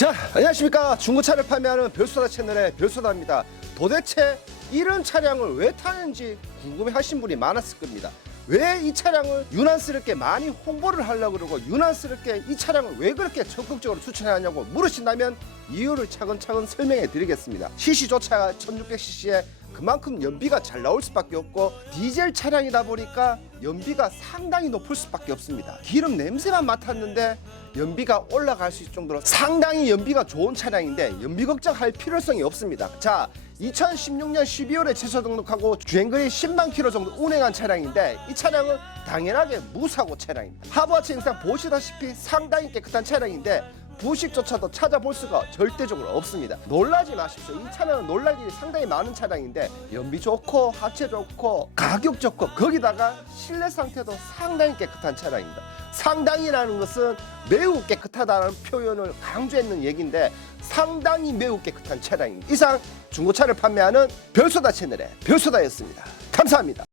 자, 안녕하십니까. 중고차를 판매하는 별소다 채널의 별소다입니다. 도대체 이런 차량을 왜 타는지 궁금해 하신 분이 많았을 겁니다. 왜 이 차량을 유난스럽게 많이 홍보를 하려고 그러고 유난스럽게 이 차량을 왜 그렇게 적극적으로 추천하냐고 물으신다면 이유를 차근차근 설명해 드리겠습니다. CC조차가 1600cc에 그만큼 연비가 잘 나올 수밖에 없고 디젤 차량이다 보니까 연비가 상당히 높을 수밖에 없습니다. 기름 냄새만 맡았는데 연비가 올라갈 수 있을 정도로 상당히 연비가 좋은 차량인데 연비 걱정할 필요성이 없습니다. 자, 2016년 12월에 최소 등록하고 주행거리 10만 킬로 정도 운행한 차량인데 이 차량은 당연하게 무사고 차량입니다. 하부하체 영상 보시다시피 상당히 깨끗한 차량인데 부식조차도 찾아볼 수가 절대적으로 없습니다. 놀라지 마십시오. 이 차량은 놀랄 일이 상당히 많은 차량인데 연비 좋고 하체 좋고 가격 좋고 거기다가 실내 상태도 상당히 깨끗한 차량입니다. 상당히라는 것은 매우 깨끗하다는 표현을 강조했는 얘기인데 상당히 매우 깨끗한 차량입니다. 이상 중고차를 판매하는 별소다 채널의 별소다였습니다. 감사합니다.